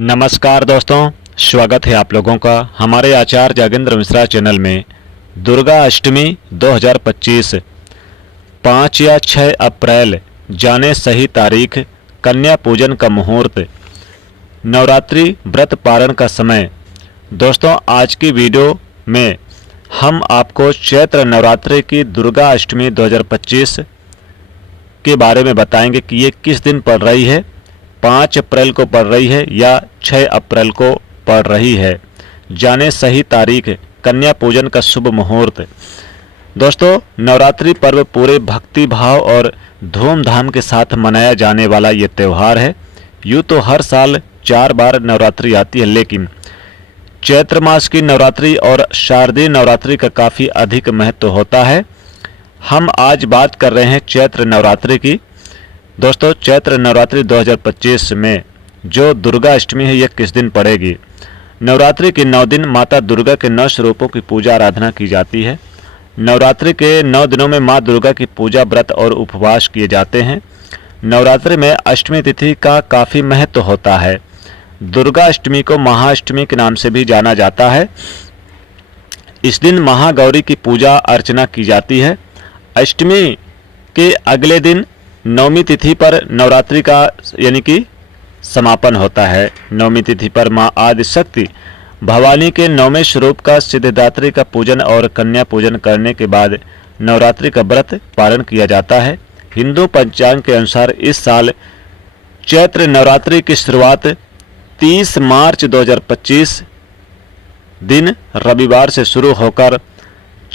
नमस्कार दोस्तों, स्वागत है आप लोगों का हमारे आचार्य जागेंद्र मिश्रा चैनल में। दुर्गा अष्टमी 2025 5 या 6 अप्रैल जाने सही तारीख, कन्या पूजन का मुहूर्त, नवरात्रि व्रत पारण का समय। दोस्तों, आज की वीडियो में हम आपको चैत्र नवरात्रि की दुर्गा अष्टमी 2025 के बारे में बताएंगे कि ये किस दिन पड़ रही है, 5 अप्रैल को पड़ रही है या 6 अप्रैल को पड़ रही है। जाने सही तारीख, कन्या पूजन का शुभ मुहूर्त। दोस्तों, नवरात्रि पर्व पूरे भक्ति भाव और धूमधाम के साथ मनाया जाने वाला ये त्यौहार है। यूँ तो हर साल 4 बार नवरात्रि आती है, लेकिन चैत्र मास की नवरात्रि और शारदीय नवरात्रि का काफ़ी अधिक महत्व होता है। हम आज बात कर रहे हैं चैत्र नवरात्रि की। दोस्तों, चैत्र नवरात्रि 2025 में जो दुर्गा अष्टमी है, यह किस दिन पड़ेगी। नवरात्रि के 9 दिन माता दुर्गा के 9 स्वरूपों की पूजा आराधना की जाती है। नवरात्रि के 9 दिनों में माँ दुर्गा की पूजा, व्रत और उपवास किए जाते हैं। नवरात्रि में अष्टमी तिथि का काफ़ी महत्व होता है। दुर्गा अष्टमी को महाअष्टमी के नाम से भी जाना जाता है। इस दिन महागौरी की पूजा अर्चना की जाती है। अष्टमी के अगले दिन नवमी तिथि पर नवरात्रि का यानी कि समापन होता है। नवमी तिथि पर माँ आदिशक्ति भवानी के 9वें स्वरूप का सिद्धिदात्री का पूजन और कन्या पूजन करने के बाद नवरात्रि का व्रत पारण किया जाता है। हिंदू पंचांग के अनुसार इस साल चैत्र नवरात्रि की शुरुआत 30 मार्च 2025 दिन रविवार से शुरू होकर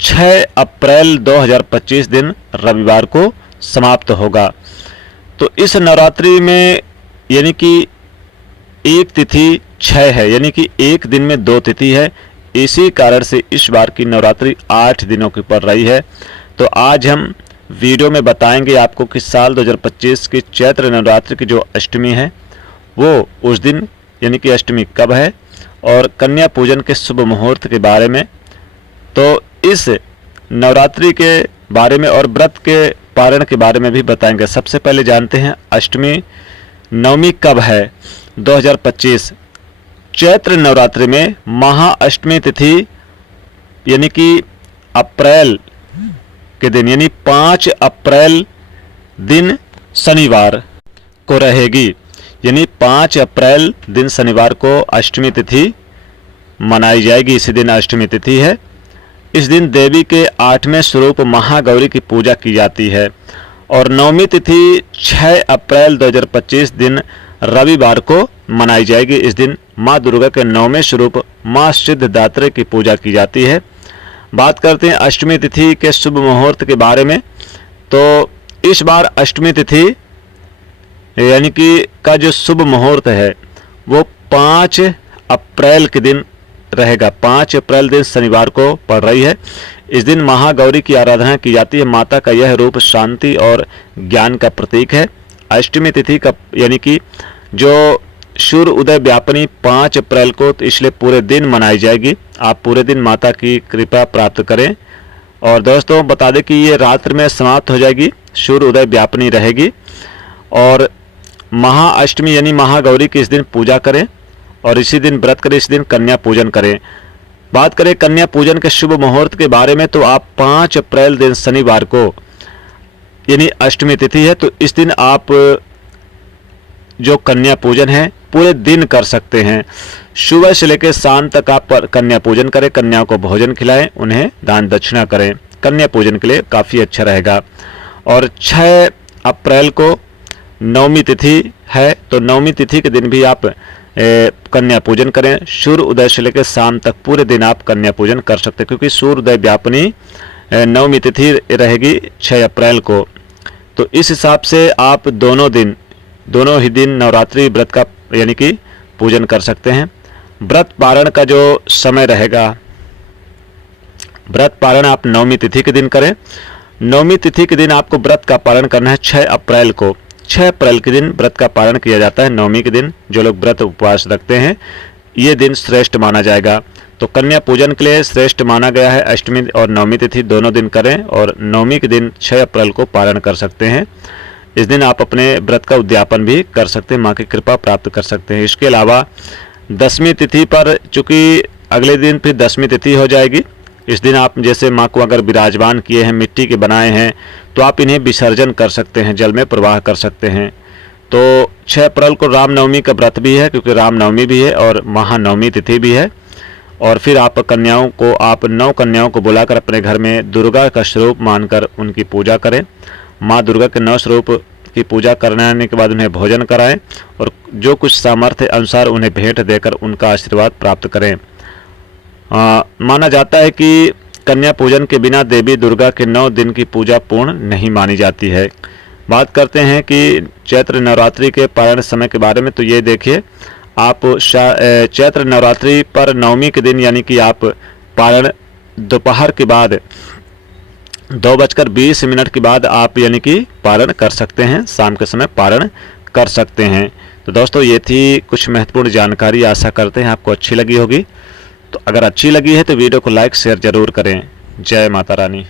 6 अप्रैल 2025 दिन रविवार को समाप्त होगा। तो इस नवरात्रि में यानी कि एक तिथि 6 है, यानी कि एक दिन में 2 तिथि है। इसी कारण से इस बार की नवरात्रि 8 दिनों की पड़ रही है। तो आज हम वीडियो में बताएंगे आपको कि साल 2025 की चैत्र नवरात्रि की जो अष्टमी है वो उस दिन यानी कि अष्टमी कब है, और कन्या पूजन के शुभ मुहूर्त के बारे में। तो इस नवरात्रि के बारे में और व्रत के पारण के बारे में भी बताएंगे। सबसे पहले जानते हैं अष्टमी नवमी कब है 2025। चैत्र नवरात्रि में महाअष्टमी तिथि यानी कि अप्रैल के दिन यानी 5 अप्रैल दिन शनिवार को रहेगी। यानी 5 अप्रैल दिन शनिवार को अष्टमी तिथि मनाई जाएगी। इसी दिन अष्टमी तिथि है। इस दिन देवी के 8वें स्वरूप महागौरी की पूजा की जाती है। और नवमी तिथि 6 अप्रैल 2025 दिन रविवार को मनाई जाएगी। इस दिन माँ दुर्गा के 9वें स्वरूप माँ सिद्धिदात्री की पूजा की जाती है। बात करते हैं अष्टमी तिथि के शुभ मुहूर्त के बारे में। तो इस बार अष्टमी तिथि यानी कि का जो शुभ मुहूर्त है वो 5 अप्रैल के दिन रहेगा। 5 अप्रैल दिन शनिवार को पड़ रही है। इस दिन महागौरी की आराधना की जाती है। माता का यह रूप शांति और ज्ञान का प्रतीक है। अष्टमी तिथि का यानी कि जो सूर्य उदय व्यापनी 5 अप्रैल को, तो इसलिए पूरे दिन मनाई जाएगी। आप पूरे दिन माता की कृपा प्राप्त करें। और दोस्तों, बता दें कि ये रात्रि में समाप्त हो जाएगी, सूर्य उदय व्यापनी रहेगी। और महाअष्टमी यानी महागौरी की इस दिन पूजा करें और इसी दिन व्रत करें, इस दिन कन्या पूजन करें। बात करें कन्या पूजन के शुभ मुहूर्त के बारे में, तो आप 5 अप्रैल दिन शनिवार को यानी अष्टमी तिथि है, तो इस दिन आप जो कन्या पूजन है पूरे दिन कर सकते हैं। सुबह से लेकर शाम तक आप कन्या पूजन करें, कन्याओं को भोजन खिलाएं, उन्हें दान दक्षिणा करें। कन्या पूजन के लिए काफ़ी अच्छा रहेगा। और 6 अप्रैल को नवमी तिथि है, तो नवमी तिथि के दिन भी आप कन्या पूजन करें। सूर्य उदय से लेकर शाम तक पूरे दिन आप कन्या पूजन कर सकते हैं, क्योंकि सूर्य उदय व्यापनी नवमी तिथि रहेगी 6 अप्रैल को। तो इस हिसाब से आप दोनों ही दिन नवरात्रि व्रत का यानी कि पूजन कर सकते हैं। व्रत पारण का जो समय रहेगा, व्रत पारण आप नवमी तिथि के दिन करें। नवमी तिथि के दिन आपको व्रत का पारण करना है 6 अप्रैल को। 6 अप्रैल के दिन व्रत का पारण किया जाता है। नवमी के दिन जो लोग व्रत उपवास रखते हैं, ये दिन श्रेष्ठ माना जाएगा। तो कन्या पूजन के लिए श्रेष्ठ माना गया है। अष्टमी और नवमी तिथि दोनों दिन करें, और नवमी के दिन 6 अप्रैल को पारण कर सकते हैं। इस दिन आप अपने व्रत का उद्यापन भी कर सकते हैं, माँ की कृपा प्राप्त कर सकते हैं। इसके अलावा दशमी तिथि पर, चूँकि अगले दिन फिर दशमी तिथि हो जाएगी, इस दिन आप जैसे माँ को अगर विराजमान किए हैं, मिट्टी के बनाए हैं, तो आप इन्हें विसर्जन कर सकते हैं, जल में प्रवाह कर सकते हैं। तो 6 अप्रैल को रामनवमी का व्रत भी है, क्योंकि रामनवमी भी है और महानवमी तिथि भी है। और फिर आप 9 कन्याओं को बुलाकर अपने घर में दुर्गा का स्वरूप मानकर उनकी पूजा करें। माँ दुर्गा के 9 स्वरूप की पूजा कराने के बाद उन्हें भोजन कराएं और जो कुछ सामर्थ्य अनुसार उन्हें भेंट देकर उनका आशीर्वाद प्राप्त करें। माना जाता है कि कन्या पूजन के बिना देवी दुर्गा के 9 दिन की पूजा पूर्ण नहीं मानी जाती है। बात करते हैं कि चैत्र नवरात्रि के पारण समय के बारे में, तो ये देखिए, आप चैत्र नवरात्रि पर नवमी के दिन यानी कि आप पारण दोपहर के बाद 2:20 के बाद आप यानी कि पारण कर सकते हैं, शाम के समय पारण कर सकते हैं। तो दोस्तों ये थी कुछ महत्वपूर्ण जानकारी, आशा करते हैं आपको अच्छी लगी होगी। तो अगर अच्छी लगी है तो वीडियो को लाइक शेयर ज़रूर करें। जय माता रानी।